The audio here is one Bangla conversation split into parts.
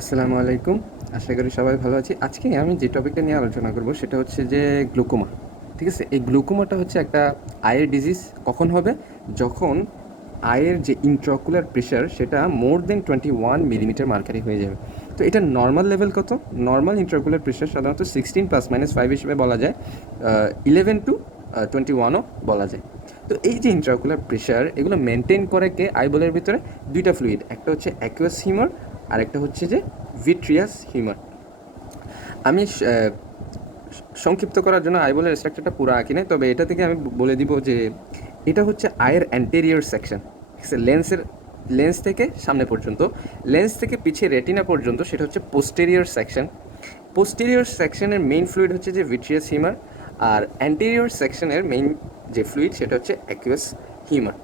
আসসালামু আলাইকুম। আশা করি সবাই ভালো আছি। আজকে আমি যে টপিকটা নিয়ে আলোচনা করব সেটা হচ্ছে যে গ্লুকোমা। ঠিক আছে? এই গ্লুকোমাটা হচ্ছে একটা আইয়ের ডিজিজ। কখন হবে? যখন আইয়ের যে ইন্ট্রাঅকুলার প্রেশার সেটা মোর দেন 21 মিলিমিটার মার্কারি হয়ে যাবে। তো এটা নরমাল লেভেল কত? নরমাল ইন্ট্রাঅকুলার প্রেশার সাধারণত 16 +-5 হিসেবে বলা যায়। 11 টু 21ও বলা যায়। তো এই যে ইন্ট্রাঅকুলার প্রেশার এগুলো মেনটেন করে কে আইবলের ভিতরে? ২ টা ফ্লুইড। একটা হচ্ছে অ্যাকুয়াস হিউমার আরেকটা হচ্ছে যে ভিট্রিয়াস হিউমার। আমি সংক্ষিপ্ত করার জন্য আইবলের স্ট্রাকচারটা পুরো আঁকি নাই, তবে এটা থেকে আমি বলে দিব যে এটা হচ্ছে আয়ের অ্যান্টেরিয়র সেকশন। ঠিক আছে? লেন্স থেকে সামনে পর্যন্ত, লেন্স থেকে পিছিয়ে রেটিনা পর্যন্ত সেটা হচ্ছে পোস্টেরিয়র সেকশন। পোস্টেরিয়র সেকশনের মেইন ফ্লুইড হচ্ছে যে ভিট্রিয়াস হিউমার, আর অ্যান্টেরিয়র সেকশনের মেইন যে ফ্লুইড সেটা হচ্ছে অ্যাকুয়াস হিউমার।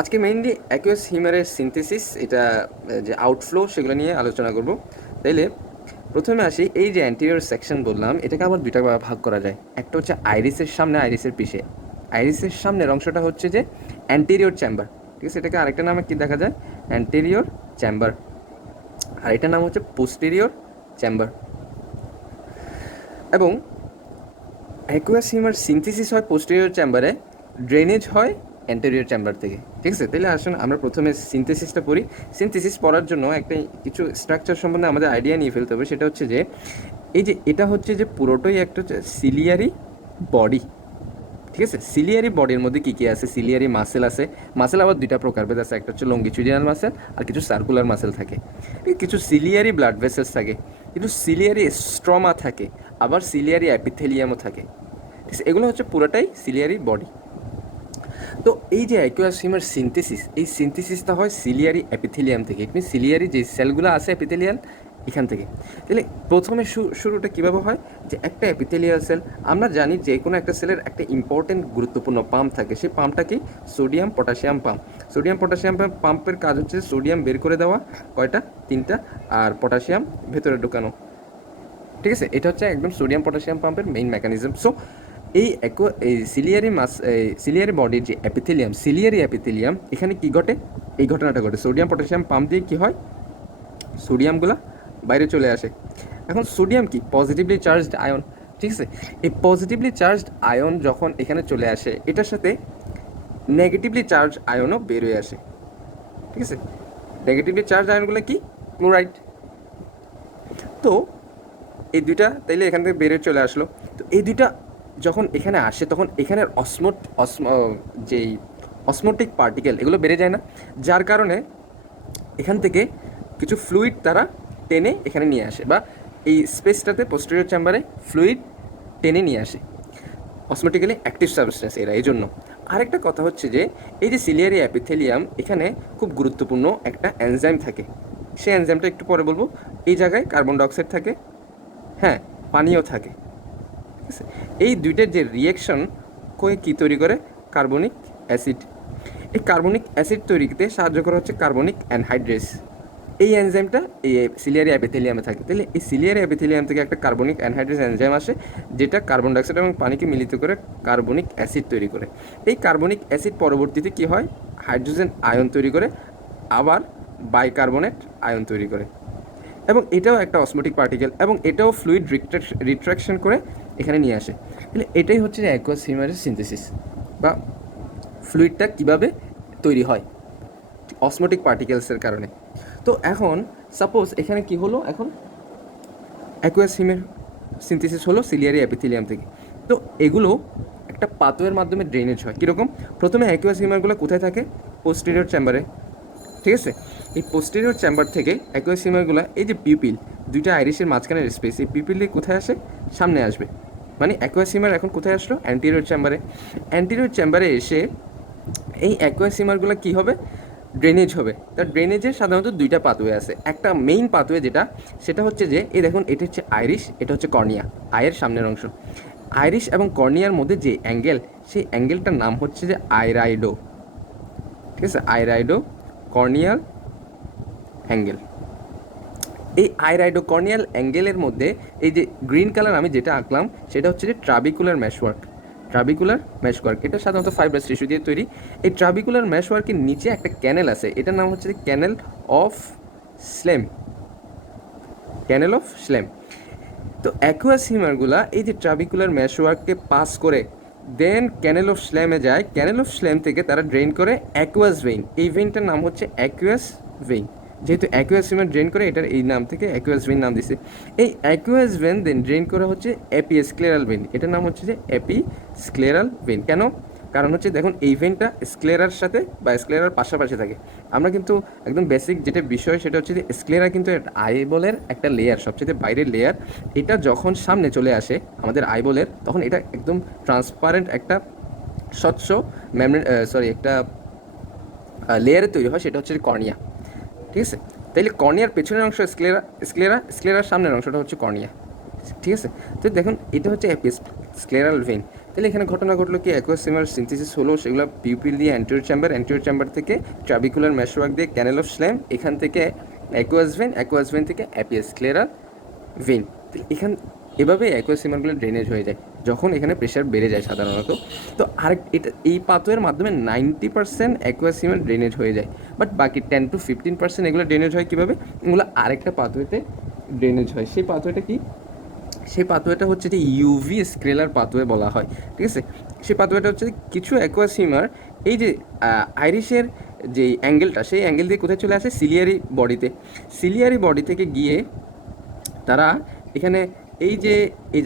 আজকে মেইনলি অ্যাকুয়াস হিউমারের সিনথেসিস, এটা যে আউটফ্লো সেগুলো নিয়ে আলোচনা করব। তাইলে প্রথমে আসি, এই যে অ্যান্টেরিয়র সেকশন বললাম এটাকে আবার দুইটা ভাগ করা যায়। একটা হচ্ছে আইরিসের সামনে, আইরিসের পিছে। আইরিসের সামনের অংশটা হচ্ছে যে অ্যান্টেরিয়র চেম্বার। ঠিক আছে? এটাকে আরেকটা নামে কি দেখা যায়? Anterior chamber. আর এটার নাম হচ্ছে পোস্টেরিয়র চেম্বার। এবং অ্যাকুয়াস হিউমার সিনথেসিস হয় পোস্টেরিয়র চেম্বারে, ড্রেনেজ হয় অ্যান্টেরিয়র চেম্বার থেকে। ঠিক আছে? তাহলে আসুন আমরা প্রথমে সিনথেসিসটা পড়ি। সিনথেসিস পড়ার জন্য একটা কিছু স্ট্রাকচার সম্বন্ধে আমাদের আইডিয়া নিয়ে ফেলতে হবে। সেটা হচ্ছে যে এই যে এটা হচ্ছে যে পুরোটাই একটা হচ্ছে সিলিয়ারি বডি। ঠিক আছে? সিলিয়ারি বডির মধ্যে কী কী আছে? সিলিয়ারি মাসেল আছে। মাসেল আবার দুইটা প্রকারভেদ আছে, একটা হচ্ছে লঙ্গিচুডিনাল মাসেল আর কিছু সার্কুলার মাসেল থাকে। কিছু সিলিয়ারি ব্লাড ভেসেলস থাকে, কিছু সিলিয়ারি স্ট্রমা থাকে, আবার সিলিয়ারি অ্যাপিথেলিয়ামও থাকে। ঠিক আছে? এগুলো হচ্ছে পুরোটাই সিলিয়ারি বডি। তো এই যে অ্যাকুয়াস হিউমার সিনথেসিস, এই সিনথেসিসটা হয় সিলিয়ারি অ্যাপিথেলিয়াম থেকে। ইট মিনস সিলিয়ারি যে সেলগুলো আছে অ্যাপিথেলিয়াল, এখান থেকে। তাহলে প্রথমে শুরুটা কীভাবে হয়? যে একটা অ্যাপিথেলিয়াল সেল, আমরা জানি যে কোনো একটা সেলের একটা ইম্পর্টেন্ট গুরুত্বপূর্ণ পাম্প থাকে। সেই পাম্পটা কি? Sodium potassium pump. Sodium potassium পাম্পের কাজ হচ্ছে সোডিয়াম বের করে দেওয়া, কয়টা? 3টা, আর পটাশিয়াম ভেতরে ঢোকানো। ঠিক আছে? এটা হচ্ছে একদম সোডিয়াম পটাশিয়াম পাম্পের মেইন মেকানিজম। সো এই সিলিয়ারি বডির যে অ্যাপিথেলিয়াম, সিলিয়ারি অ্যাপিথেলিয়াম, এখানে কি ঘটে? এই ঘটনাটা ঘটে, সোডিয়াম পটাশিয়াম পাম্প দিয়ে কি হয়? সোডিয়ামগুলো বাইরে চলে আসে। এখন সোডিয়াম কি? Positively charged ion. ঠিক আছে? এই পজিটিভলি চার্জড আয়ন যখন এখানে চলে আসে, এটার সাথে নেগেটিভলি চার্জ আয়নও বের হয়ে আসে। ঠিক আছে? নেগেটিভলি চার্জ আয়নগুলো কি? ক্লোরাইড। তো এই দুইটা তাইলে এখান থেকে বেরিয়ে চলে আসলো। তো এই দুইটা যখন এখানে আসে তখন এখানের যেই অসমোটিক পার্টিকেল এগুলো বেড়ে যায় না, যার কারণে এখান থেকে কিছু ফ্লুইড তারা টেনে এখানে নিয়ে আসে, বা এই স্পেসটাতে পোস্টেরিয়র চেম্বারে ফ্লুইড টেনে নিয়ে আসে। অসমোটিক্যালি অ্যাক্টিভ সাবস্টেন্স এরা, এই জন্য। আরেকটা কথা হচ্ছে যে এই যে সিলিয়ারি অ্যাপিথেলিয়াম, এখানে খুব গুরুত্বপূর্ণ একটা এনজাইম থাকে। সেই এনজাইমটা একটু পরে বলবো। এই জায়গায় কার্বন ডাইঅক্সাইড থাকে, হ্যাঁ, পানিও থাকে। ঠিক আছে? এই দুইটার যে রিয়েকশন করে কী তৈরি করে? Carbonic acid. এই কার্বনিক অ্যাসিড তৈরিতে সাহায্য করা হচ্ছে কার্বনিক অ্যানহাইড্রেস। এই এনজাইমটা এই সিলিয়ারি অ্যাপিথেলিয়ামে থাকে। তাহলে এই সিলিয়ারি অ্যাপিথেলিয়াম থেকে একটা কার্বনিক অ্যানহাইড্রেস এনজাইম আসে, যেটা কার্বন ডাইঅক্সাইড এবং পানিকে মিলিত করে কার্বনিক অ্যাসিড তৈরি করে। এই কার্বনিক অ্যাসিড পরবর্তীতে কী হয়? হাইড্রোজেন আয়ন তৈরি করে, আবার বাইকার্বনেট আয়ন তৈরি করে। এবং এটাও একটা অসমোটিক পার্টিকেল, এবং এটাও ফ্লুইড রিট্রাকশন করে এখানে নিয়ে আসে। তাহলে এটাই হচ্ছে যে অ্যাকুয়াস হিউমারের সিনথেসিস, বা ফ্লুইডটা কীভাবে তৈরি হয় অসমোটিক পার্টিকেলসের কারণে। তো এখন সাপোজ এখানে কি হলো? এখন অ্যাকুয়াস হিউমার সিনথেসিস হলো সিলিয়ারি অ্যাপিথেলিয়াম থেকে। তো এগুলো একটা পাথওয়ের মাধ্যমে ড্রেনেজ হয়। কীরকম? প্রথমে অ্যাকুয়াস হিউমারগুলো কোথায় থাকে? পোস্টেরিয়র চেম্বারে। ঠিক আছে? এই পোস্টেরিয়র চেম্বার থেকে অ্যাকুয়াস হিউমারগুলো, এই যে পিপিল, দুইটা আইরিসের মাঝখানের স্পেস, এই পিপিল দিয়ে কোথায় আসে? সামনে আসবে। মানে অ্যাকুয়াস হিউমার এখন কোথায় আসলো? অ্যান্টেরিয়র চেম্বারে। অ্যান্টেরিয়র চেম্বারে এসে এই অ্যাকুয়াস হিউমারগুলো কী হবে? ড্রেনেজ হবে। তার ড্রেনেজের সাধারণত দুইটা পাথওয়ে আছে। একটা মেইন পাথওয়ে যেটা, সেটা হচ্ছে যে এই দেখুন, এটা হচ্ছে আইরিশ, এটা হচ্ছে কর্নিয়া, আয়ের সামনের অংশ। আইরিশ এবং কর্নিয়ার মধ্যে যে অ্যাঙ্গেল, সেই অ্যাঙ্গেলটার নাম হচ্ছে যে আইরাইডো। ঠিক আছে? আইরাইডো কর্নিয়াল অ্যাঙ্গেল। এই আইরাইডোকর্নিয়াল অ্যাঙ্গেলের মধ্যে এই যে গ্রিন কালার আমি যেটা আঁকলাম, সেটা হচ্ছে যে ট্রাবিকুলার মেশওয়ার্ক। ট্রাবিকুলার মেশওয়ার্ক, এটা সাধারণত ফাইব্রাস টিস্যু দিয়ে তৈরি। এই ট্রাবিকুলার মেশওয়ার্কের নিচে একটা ক্যানেল আছে, এটার নাম হচ্ছে যে canal of Schlemm. Canal of Schlemm. তো অ্যাকুয়াস হিউমারগুলা এই যে ট্রাবিকুলার মেশওয়ার্ককে পাস করে দেন ক্যানেল অফ স্ল্যামে যায়, ক্যানেল অফ স্ল্যাম থেকে তারা ড্রেন করে অ্যাকুয়াস ভেইন, এই ভেইনটার নাম হচ্ছে অ্যাকুয়াস ভেইন। যেহেতু অ্যাকুয়াস হিউমার ড্রেন করে, এটার এই নাম থেকে অ্যাকুয়াস ভেইন নাম দিছে। এই অ্যাকুয়াস ভেইন দেন ড্রেন করা হচ্ছে এপিস্ক্লেরাল ভেইন, এটার নাম হচ্ছে যে এপিস্ক্লেরাল ভেইন। কেন? কারণ হচ্ছে দেখুন এই ভেইনটা স্ক্লেরার সাথে বা স্ক্লেরার পাশাপাশি থাকে। আমরা কিন্তু একদম বেসিক যেটা বিষয় সেটা হচ্ছে যে স্ক্লেরা কিন্তু আইবলের একটা লেয়ার, সবচেয়ে বাইরের লেয়ার। এটা যখন সামনে চলে আসে আমাদের আইবলের, তখন এটা একদম ট্রান্সপারেন্ট একটা স্বচ্ছ একটা লেয়ারে তৈরি হয়, সেটা হচ্ছে কর্নিয়া। ঠিক আছে, তাইলে কর্নিয়ার পেছনের অংশ স্ক্লেরার সামনের অংশটা হচ্ছে কর্নিয়া। ঠিক আছে, তো দেখুন এটা হচ্ছে স্ক্লেরাল ভেইন। তাহলে এখানে ঘটনা ঘটলো কি, অ্যাকুয়াস হিউমার সিনথেসিস হলো, সেগুলো পিউপিল দিয়ে অ্যান্টেরিয়র চেম্বার থেকে ট্রাবিকুলার মেশওয়ার্ক দিয়ে ক্যানেল অফ স্ল্যাম, এখান থেকে অ্যাকুয়াস ভেইন থেকে স্ক্লেরাল ভেইন। এখান এভাবে অ্যাকুয়াস হিউমারগুলো ড্রেনেজ হয়ে যায় যখন এখানে প্রেশার বেড়ে যায় সাধারণত। তো এটা এই পাথওয়ের মাধ্যমে 90% অ্যাকুয়াস হিউমার ড্রেনেজ হয়ে যায়, বাট বাকি 10-15% এগুলো ড্রেনেজ হয় কীভাবে? এগুলো আরেকটা পাথওয়েতে ড্রেনেজ হয়। সেই পাথওয়েটা কি? সেই পাথওয়েটা হচ্ছে যে ইউভি স্ক্লেরার পাথওয়ে বলা হয়। ঠিক আছে, সেই পাথওয়েটা হচ্ছে কিছু অ্যাকুয়াস হিউমার এই যে আইরিশের যে অ্যাঙ্গেলটা, সেই অ্যাঙ্গেল দিয়ে কোথায় চলে আসে? সিলিয়ারি বডি থেকে গিয়ে তারা এখানে এই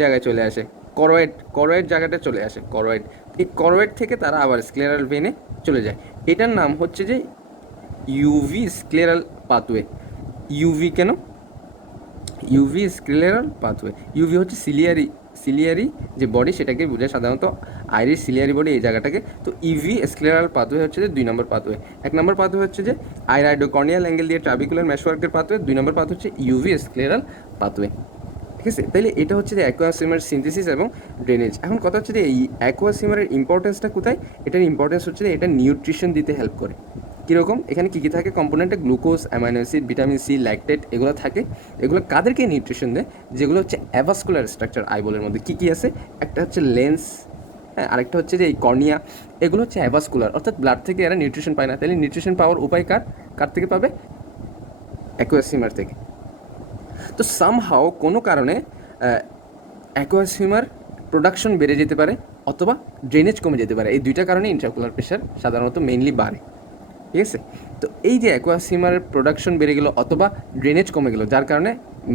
জায়গায় চলে আসে, করয়েড জায়গাটা চলে আসে, এই করয়েড থেকে তারা আবার স্ক্লেরাল ভেনে চলে যায়। এটার নাম হচ্ছে যে ইউভি স্ক্লেরাল পাথওয়ে। ইউভি কেন? ইউভি স্ক্লেরাল পাথওয়ে, ইউভি হচ্ছে সিলিয়ারি যে বডি সেটাকে বোঝায় সাধারণত, আইরিশ সিলিয়ারি বডি এই জায়গাটাকে। তো ইভি স্ক্লেরাল পাথওয়ে হচ্ছে যে 2 নম্বর পাথওয়ে। 1 নম্বর পাথওয়ে হচ্ছে যে আইরাইডোকর্নিয়াল অ্যাঙ্গেল দিয়ে ট্রাবিকুলার মেশওয়ার্কের পাথওয়ে। 2 নম্বর পাথওয়ে হচ্ছে ইউভি স্ক্লেরাল পাথওয়ে। ঠিক আছে, তাইলে এটা হচ্ছে যে অ্যাকুয়াস হিউমার সিনথেসিস এবং ড্রেনেজ। এখন কথা হচ্ছে যে এই অ্যাকুয়াস হিউমারের ইম্পর্টেন্সটা কোথায়? এটার ইম্পর্টেন্স হচ্ছে যে এটা নিউট্রিশন দিতে হেল্প করে। কীরকম? এখানে কী কী থাকে কম্পোনেন্টে? Glucose, amino acid, vitamin C, lactate, এগুলো থাকে। এগুলো কাদেরকে নিউট্রিশন দেয়? যেগুলো হচ্ছে অ্যাভাস্কুলার স্ট্রাকচার আইবলের মধ্যে কী কী আছে? একটা হচ্ছে লেন্স, হ্যাঁ, আরেকটা হচ্ছে যে এই কর্নিয়া। এগুলো হচ্ছে অ্যাভাস্কুলার, অর্থাৎ ব্লাড থেকে এরা নিউট্রিশন পায় না। তাহলে নিউট্রিশন পাওয়ার উপায় কার থেকে পাবে? অ্যাকুয়াস হিউমার থেকে। তো সামহাও কোনো কারণে অ্যাকুয়াস হিউমার প্রোডাকশন বেড়ে যেতে পারে অথবা ড্রেনেজ কমে যেতে পারে। এই দুইটা কারণে ইন্ট্রাকুলার প্রেশার সাধারণত মেইনলি বাড়ে। ঠিক আছে, তো এই যে অ্যাকুয়াস হিউমারের প্রোডাকশন বেড়ে গেলো অথবা ড্রেনেজ কমে গেলো, যার কারণে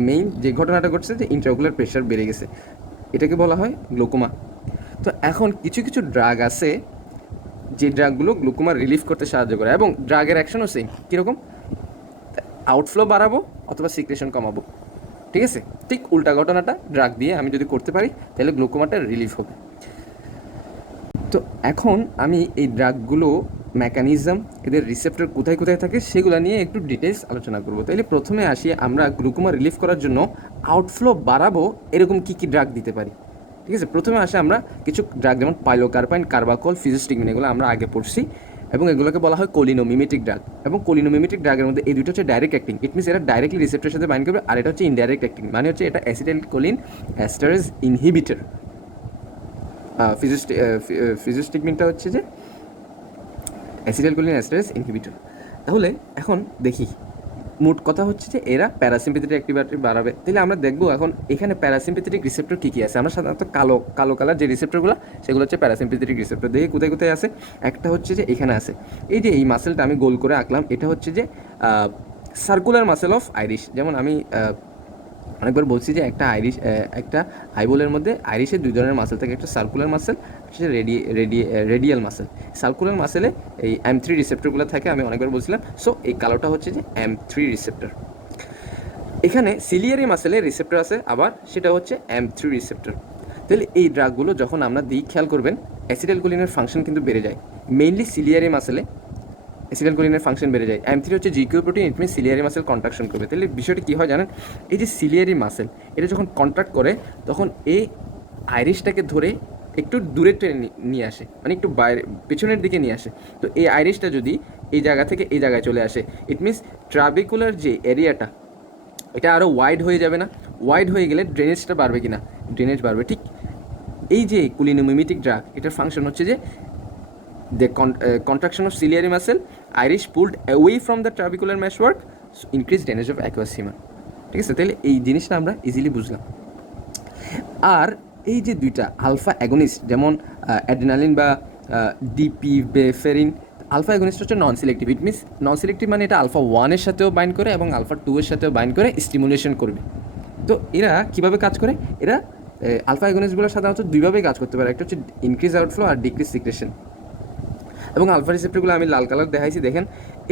মেইন যে ঘটনাটা ঘটছে যে ইন্ট্রাকুলার প্রেশার বেড়ে গেছে, এটাকে বলা হয় গ্লুকোমা। তো এখন কিছু কিছু ড্রাগ আছে যে ড্রাগগুলো গ্লুকোমা রিলিফ করতে সাহায্য করে, এবং ড্রাগের অ্যাকশনও সেম। কীরকম? আউটফ্লো বাড়াবো অথবা সিক্রেশন কমাবো। ঠিক আছে, ঠিক উল্টা ঘটনাটা ড্রাগ দিয়ে আমি যদি করতে পারি তাহলে গ্লুকোমাটা রিলিফ হবে। তো এখন আমি এই ড্রাগগুলো মেকানিজম, এদের রিসেপ্টর কোথায় কোথায় থাকে সেগুলো নিয়ে একটু ডিটেলস আলোচনা করবো। তাইলে প্রথমে আসি, আমরা গ্লুকোমা রিলিফ করার জন্য আউটফ্লো বাড়াবো এরকম কী কী ড্রাগ দিতে পারি। ঠিক আছে, প্রথমে আসে আমরা কিছু ড্রাগ, যেমন পাইলোকার্পাইন, কার্বাকল, ফিজিস্টিগমিন, এগুলো আমরা আগে পড়ছি, এবং এগুলোকে বলা হয় কোলিনোমিমেটিক ড্রাগ। এবং কোলিনোমিমেটিক ড্রাগের মধ্যে এই দুটো হচ্ছে ডাইরেক্ট অ্যাক্টিং, ইট মিনস এটা ডাইরেক্টলি রিসেপ্টরের সাথে বাইন্ড করবে, আর এটা হচ্ছে ইনডাইরেক্ট অ্যাক্টিং, মানে হচ্ছে এটা অ্যাসিটাইলকোলিন এস্টারেজ ইনহিবিটর। ফিজিস্টিগমিনটা হচ্ছে যে অ্যাসিটাইলকোলিন এস্টারেজ ইনহিবিটর। তাহলে এখন দেখি, মোট কথা হচ্ছে যে এরা প্যারাসিম্পেথেটিক অ্যাক্টিভিটি বাড়াবে। তাহলে আমরা দেখবো এখন এখানে প্যারাসিম্পেথেটিক রিসেপ্টর কী কী আছে। আমরা সাধারণত কালো কালার যে রিসেপ্টরগুলো, সেগুলো হচ্ছে প্যারাসিম্পেথেটিক রিসেপ্টর। দেখি কোথায় কোথায় আছে। একটা হচ্ছে যে এখানে আছে, এই যে এই মাসেলটা আমি গোল করে আঁকলাম, এটা হচ্ছে যে সার্কুলার মাসেল অফ আইরিশ। যেমন আমি অনেকবার বলছি যে একটা আইবলের মধ্যে আইরিশের 2 ধরনের মাসেল থাকে, একটা সার্কুলার মাসেল, একটা রেডিয়াল মাসেল। সার্কুলার মাসেলে এই M3 রিসেপ্টরগুলো থাকে, আমি অনেকবার বলছিলাম। সো এই কালোটা হচ্ছে যে M3 রিসেপ্টর। এখানে সিলিয়ারি মাসেলের রিসেপ্টর আছে আবার, সেটা হচ্ছে M3 রিসেপ্টর। তাহলে এই ড্রাগগুলো যখন আমরা দিই, খেয়াল করবেন অ্যাসিটাইলকোলিনের ফাংশন কিন্তু বেড়ে যায়, মেইনলি সিলিয়ারি মাসেলে অ্যাসিটাইলকোলিনের ফাংশন বেড়ে যায়। M3 হচ্ছে GQ protein, it means ciliary muscle contraction করবে। তাহলে বিষয়টি কী হয় জানেন? এই যে সিলিয়ারি মাসেল, এটা যখন কন্ট্রাক্ট করে তখন এই আইরিশটাকে ধরে একটু দূরে টেনে নিয়ে আসে, মানে একটু বাইরে পেছনের দিকে নিয়ে আসে। তো এই আইরিশটা যদি এই জায়গা থেকে এই জায়গায় চলে আসে, ইট মিনস ট্রাবিকুলার যে এরিয়াটা, এটা আরও ওয়াইড হয়ে যাবে না? ওয়াইড হয়ে গেলে ড্রেনেজটা বাড়বে কি না? ড্রেনেজ বাড়বে। ঠিক এই যে কুলিনোমিমেটিক ড্রাগ, এটার ফাংশন হচ্ছে যে the contraction of ciliary muscle, Irish pulled away from the trabecular meshwork, increased drainage of aqueous humor. ঠিক আছে, তাহলে এই জিনিসটা আমরা ইজিলি বুঝলাম। আর এই যে দুইটা আলফা অ্যাগনিস্ট যেমন অ্যাড্রিনালিন বা ডিপিভেফেরিন, আলফা অ্যাগনিস্ট হচ্ছে non selective. It means non selective মানে এটা আলফা 1-এর সাথেও বাইন্ড করে এবং আলফা 2-এর সাথেও বাইন্ড করে স্টিমুলেশন করবে। তো এরা কীভাবে কাজ করে? এরা আলফা অ্যাগনিস্টগুলো সাধারণত দুইভাবেই কাজ করতে পারে, একটা হচ্ছে ইনক্রিজ আউটফ্লো আর ডিক্রিজ সিক্রেশন। এবং আলফা রিসেপ্টরগুলো আমি লাল কালার দেখাইছি, দেখেন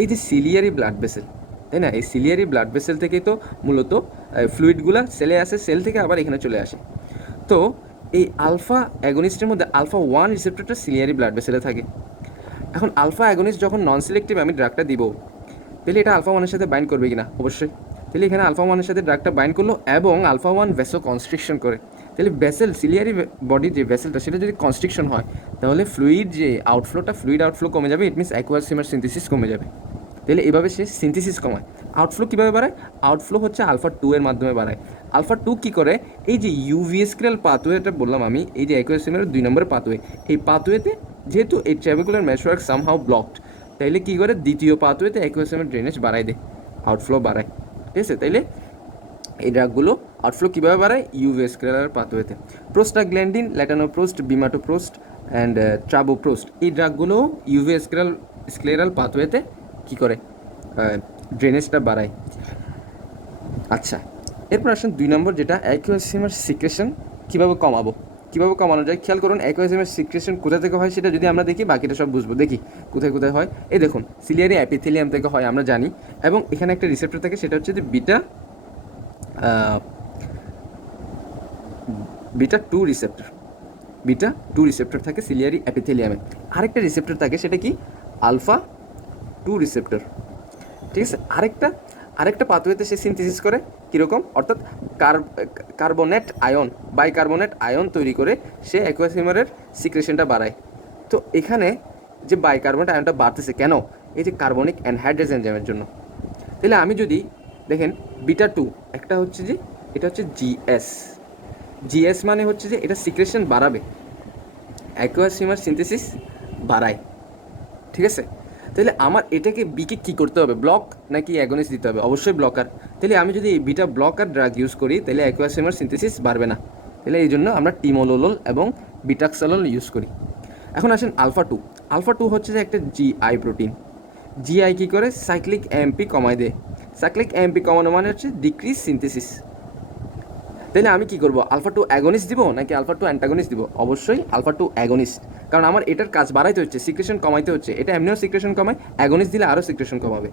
এই যে সিলিয়ারি ব্লাড ভেসেল, তাই না? এই সিলিয়ারি ব্লাড ভেসেল থেকেই তো মূলত ফ্লুইডগুলো সেলে আসে, সেল থেকে আবার এখানে চলে আসে। তো এই আলফা অ্যাগনিস্টের মধ্যে আলফা 1 রিসেপ্টরটা সিলিয়ারি ব্লাড ভেসেলে থাকে। এখন আলফা অ্যাগনিস্ট যখন নন সিলেক্টিভ আমি ড্রাগটা দিব, তাহলে এটা আলফা 1-এর সাথে বাইন্ড করবে কিনা? অবশ্যই। তাহলে এখানে আলফা 1-এর সাথে ড্রাগটা বাইন্ড করলো এবং আলফা 1 ভেসো কনস্ট্রিকশন করে। তাহলে ভেসেল সিলিয়ারি বডির যে ভেসেলটা সেটা যদি কনস্ট্রিকশন হয়, তাহলে ফ্লুইড যে আউটফ্লোটা, ফ্লুইড আউটফ্লো কমে যাবে। ইট মিনস অ্যাকুয়াস সিমার সিনথেসিস কমে যাবে। তাহলে এভাবে সে সিনথেসিস কমায়। আউটফ্লো কীভাবে বাড়ায়? আউটফ্লো হচ্ছে আলফা 2-এর মাধ্যমে বাড়ায়। আলফা 2 কী করে? এই যে ইউভিএসক্রাল পাথওয়েটা বললাম আমি, এই যে অ্যাকুয়াস সিমারের 2 নম্বর পাথওয়ে, এই পাথওয়েতে যেহেতু এই ট্র্যাভিকুলার মেশওয়ার্ক সামহাউ ব্লকড, তাইলে কী করে? দ্বিতীয় পাথওয়েতে অ্যাকুয়াস সিমার ড্রেনেজ বাড়ায় দেয়, আউটফ্লো বাড়ায়। ঠিক আছে, তাইলে এই ড্রাগগুলো আউটফ্লো কীভাবে বাড়ায়? ইউভিএসক্রাল পাথওয়েতে। প্রোস্টাগ্ল্যান্ডিন, ল্যাটানোপ্রোস্ট, বিমাটোপ্রোস্ট অ্যান্ড ট্রাবোপ্রোস্ট, এই ড্রাগগুলো স্ক্লেরাল পাথওয়েতে কী করে? ড্রেনেজটা বাড়ায়। আচ্ছা, এরপর আসেন 2 নম্বর, যেটা অ্যাকুয়াসিমার সিক্রেশন কীভাবে কমাবো, কীভাবে কমানো যায়। খেয়াল করুন, অ্যাকুয়াসিমার সিক্রেশন কোথা থেকে হয় সেটা যদি আমরা দেখি, বাকিটা সব বুঝবো। দেখি কোথায় কোথায় হয়। এই দেখুন, সিলিয়ারি অ্যাপিথেলিয়াম থেকে হয়, আমরা জানি। এবং এখানে একটা রিসেপ্টর থাকে, সেটা হচ্ছে যে বিটা 2 রিসেপ্টর। বিটা 2 রিসেপ্টর থাকে সিলিয়ারি অ্যাপিথেলিয়ামে। আরেকটা রিসেপ্টর থাকে, সেটা কি? Alpha 2 receptor. ঠিক আছে, আরেকটা পাথওয়েতে সে সিনথেসিস করে কীরকম? অর্থাৎ কার্বনেট আয়ন, বাইকার্বনেট আয়ন তৈরি করে সে অ্যাকুয়াসিমারের সিক্রেশনটা বাড়ায়। তো এখানে যে বাইকার্বনেট আয়নটা বাড়তেছে কেন? এই যে কার্বনিক অ্যানহাইড্রেজ এনজাইমের জন্য। তাহলে আমি যদি দেখেন বিটা 2, একটা হচ্ছে যে এটা হচ্ছে জিএস মানে হচ্ছে যে এটা সিক্রেশন বাড়াবে, অ্যাকুয়াসিমার সিনথেসিস বাড়ায়। ঠিক আছে, তাহলে আমার এটাকে বিকে কী করতে হবে? ব্লক নাকি অ্যাগনিস্ট দিতে হবে? অবশ্যই ব্লকার। তাহলে আমি যদি বিটা ব্লকার ড্রাগ ইউজ করি, তাহলে অ্যাকুয়াসিমার সিনথেসিস বাড়বে না। তাহলে এই জন্য আমরা টিমোলোলোল এবং বিটাক্সালোল ইউজ করি। এখন আসেন আলফা 2। আলফা 2 হচ্ছে যে একটা জিআই প্রোটিন। জিআই কী করে? সাইক্লিক এএমপি কমায় দেয়। সাইক্লিক এএমপি কমানো মানে হচ্ছে ডিক্রিজ সিনথেসিস। তাহলে আমি কী করবো? আলফা 2 অ্যাগনিস্ট দিব নাকি আলফা 2 অ্যান্টাগনিস্ট দিব? অবশ্যই আলফা 2 অ্যাগনিস্ট, কারণ আমার এটার কাজ বাড়াইতে হচ্ছে, সিক্রেশন কমাইতে হচ্ছে। এটা এমনিও সিক্রেশন কমায়, অ্যাগনিস্ট দিলে আরও সিক্রেশন কমাবে।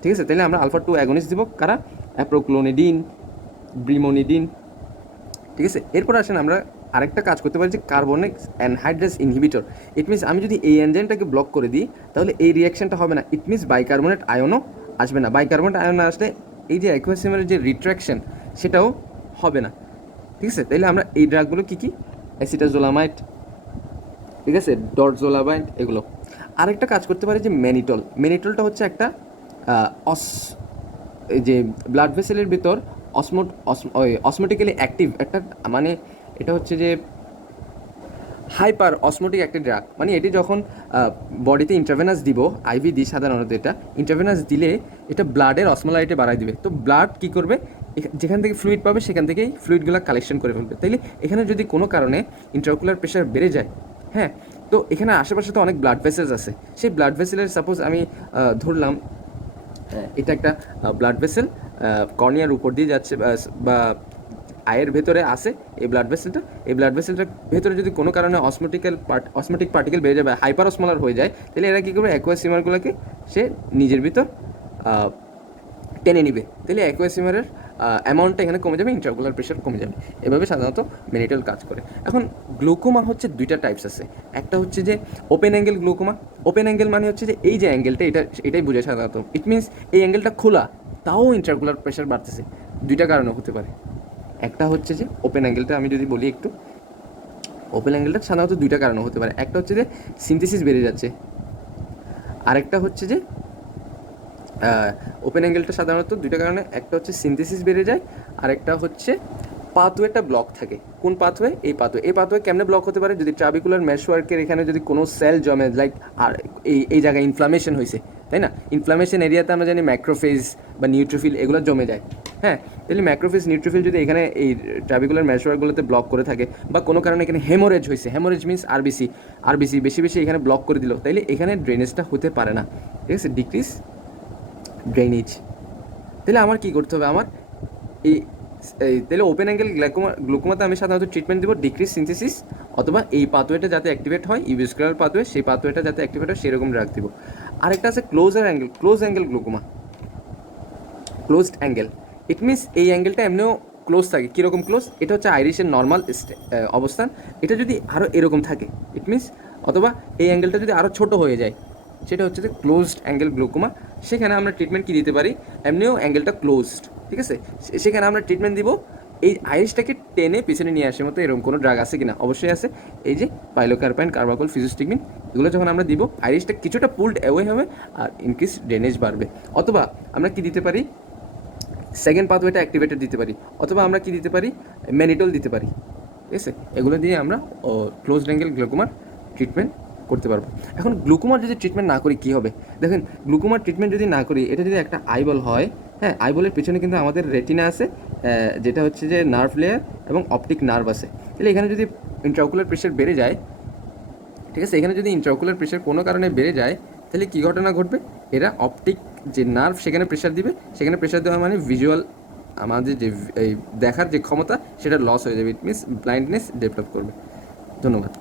ঠিক আছে, তাহলে আমরা আলফা 2 অ্যাগনিস্ট দিব। কারা? অ্যাপ্রোক্লোনিডিন, ব্রিমোনিডিন। ঠিক আছে, এরপর আসেন আমরা আরেকটা কাজ করতে পারি, যে carbonic anhydrous inhibitor. It means আমি যদি এই এনজাইমটাকে ব্লক করে দিই, তাহলে এই রিয়াকশনটা হবে না। ইট মিনস বাইকার্বনেট আয়নও আসবে না। বাইকার্বনেট আয়ন আসলে এই যে অ্যাকুয়াসিমারের যে রিট্রাকশন সেটাও হবে না। ঠিক আছে, তাইলে আমরা এই ড্রাগগুলো কী কী? অ্যাসিটাজোলামাইড, ঠিক আছে, ডরজোলামাইড, এগুলো। আরেকটা কাজ করতে পারি যে ম্যানিটল। ম্যানিটলটা হচ্ছে একটা এই যে ব্লাড ভেসেলের ভিতর অসমোটিক্যালি অ্যাক্টিভ একটা, মানে এটা হচ্ছে যে হাইপার অসমোটিক একটা ড্রাগ। মানে এটি যখন বডিতে ইন্ট্রাভেনাস দিব, আইভি দিই সাধারণত, এটা ইন্ট্রাভেনাস দিলে এটা ব্লাডের অসমোলাইটে বাড়ায় দিবে। তো ব্লাড কী করবে? যেখান থেকে ফ্লুইড পাবে সেখান থেকেই ফ্লুইডগুলো কালেকশন করে ফেলবে। তাইলে এখানে যদি কোনো কারণে ইন্ট্রাওকুলার প্রেশার বেড়ে যায়, হ্যাঁ, তো এখানে আশেপাশে তো অনেক ব্লাড ভেসেলস আছে। সেই ব্লাড ভেসেলের সাপোজ আমি ধরলাম এটা একটা ব্লাড ভেসেল কর্নিয়ার উপর দিয়ে যাচ্ছে বা আয়ের ভেতরে আসে এই ব্লাড ভেসেলটা। এই ব্লাড ভেসেলটার ভেতরে যদি কোনো কারণে অসমোটিক পার্টিকেল বেড়ে যাবে, হাইপার অসমোলার হয়ে যায়, তাহলে এরা কী করবে? অ্যাকুয়াসিমারগুলোকে সে নিজের ভিতর টেনে নিবে। তাহলে অ্যাকুয়াসিমারের অ্যামাউন্টটা এখানে কমে যাবে, ইন্ট্রাকুলার প্রেশার কমে যাবে। এভাবে সাধারণত ম্যানিটল কাজ করে। এখন গ্লুকোমা হচ্ছে দুইটা টাইপস আছে। একটা হচ্ছে যে open angle glaucoma. Open angle মানে হচ্ছে যে এই যে অ্যাঙ্গেলটা, এটাই বোঝায় সাধারণত। ইট মিনস এই অ্যাঙ্গেলটা খোলা, তাও ইন্ট্রাকুলার প্রেশার বাড়তেছে। দুইটা কারণে হতে পারে। একটা হচ্ছে যে ওপেন অ্যাঙ্গেলটা আমি যদি বলি একটু, ওপেন অ্যাঙ্গেলটা সাধারণত দুইটা কারণে হতে পারে। একটা হচ্ছে যে সিনথেসিস বেড়ে যাচ্ছে, আরেকটা হচ্ছে যে ওপেন অ্যাঙ্গেলটা সাধারণত দুইটা কারণে, একটা হচ্ছে সিনথেসিস বেড়ে যায়, আরেকটা হচ্ছে পাথওয়েটা ব্লক থাকে। কোন পাথওয়ে? এই পাথওয়ে কেমনে ব্লক হতে পারে? যদি ট্রাবিকুলার মেশওয়ার্কের এখানে যদি কোনো সেল জমে, লাইক আর এই জায়গায় ইনফ্লামেশন হয়েছে, তাই না? ইনফ্লামেশন এরিয়াতে আমরা জানি ম্যাক্রোফেজ বা নিউট্রোফিল এগুলো জমে যায়, হ্যাঁ, তাহলে ম্যাক্রোফেজ নিউট্রোফিল যদি এখানে এই ট্রাবিকুলার ম্যাশওয়ারগুলোতে ব্লক করে থাকে বা কোনো কারণে এখানে হেমোরেজ হয়েছে, হেমোরেজ মিন্স আরবিসি বেশি বেশি এখানে ব্লক করে দিল, তাইলে এখানে ড্রেনেজটা হতে পারে না, ঠিক আছে, ডিক্রিজ ড্রেনেজ। তাহলে আমার কী করতে হবে, আমার এই তাহলে ওপেন অ্যাঙ্গেল গ্লুকোমাতে আমি সাধারণত ট্রিটমেন্ট দেবো ডিক্রিজ সিনথেসিস, অথবা এই পাথওয়েটা যাতে অ্যাক্টিভেট হয়, ইউভিস্কুলার পাথওয়ে, সেই পাথওয়েটা যাতে অ্যাক্টিভেট হয় সেরকম ড্রাগ দিব। আরেকটা আছে close angle glaucoma, closed angle, it means এই অ্যাঙ্গেলটা এমনিও ক্লোজ থাকে। কীরকম ক্লোজ? এটা হচ্ছে আইরিশের নর্মাল অবস্থান, এটা যদি আরও এরকম থাকে ইট মিনস, অথবা এই অ্যাঙ্গেলটা যদি আরও ছোটো হয়ে যায়, সেটা হচ্ছে যে ক্লোজড অ্যাঙ্গেল গ্লুকোমা। সেখানে আমরা ট্রিটমেন্ট কী দিতে পারি, এমনিও অ্যাঙ্গেলটা ক্লোজড, ঠিক আছে, সেখানে আমরা ট্রিটমেন্ট দিব এই আইরিশটাকে টেনে পিছনে নিয়ে আসার মতো এরকম কোনো ড্রাগ আছে কিনা, অবশ্যই আছে, এই যে পাইলোকার্পাইন, কার্বাকল, ফিজোস্টিগমিন, এগুলো যখন আমরা দিব আইরিশটা কিছুটা পুলড অ্যাওয়ে হবে আর ইনক্রিজ ড্রেনেজ বাড়বে। অথবা আমরা কি দিতে পারি, সেকেন্ড পাথওয়েটা অ্যাক্টিভেটেড দিতে পারি, অথবা আমরা কি দিতে পারি, ম্যানিটল দিতে পারি, ঠিক আছে, এগুলো দিয়ে আমরা ক্লোজড অ্যাঙ্গেল গ্লুকোমার ট্রিটমেন্ট করতে পারবো। এখন গ্লুকোমার যদি ট্রিটমেন্ট না করি কী হবে, দেখেন গ্লুকোমার ট্রিটমেন্ট যদি না করি, এটা যদি একটা আইবল হয়, হ্যাঁ, আইবলের পেছনে কিন্তু আমাদের রেটিনা আছে, যেটা হচ্ছে যে নার্ভ লেয়ার এবং অপটিক নার্ভ আছে। তাহলে এখানে যদি ইন্ট্রাওকুলার প্রেশার বেড়ে যায়, ঠিক আছে, এখানে যদি ইন্ট্রাওকুলার প্রেশার কোনো কারণে বেড়ে যায়, তাহলে কী ঘটনা ঘটবে, এরা অপটিক যে নার্ভ সেখানে প্রেশার দিবে, সেখানে প্রেশার দেওয়া মানে ভিজুয়াল আমাদের যে এই দেখার যে ক্ষমতা সেটা লস হয়ে যাবে, ইট মিনস ব্লাইন্ডনেস ডেভেলপ করবে। ধন্যবাদ।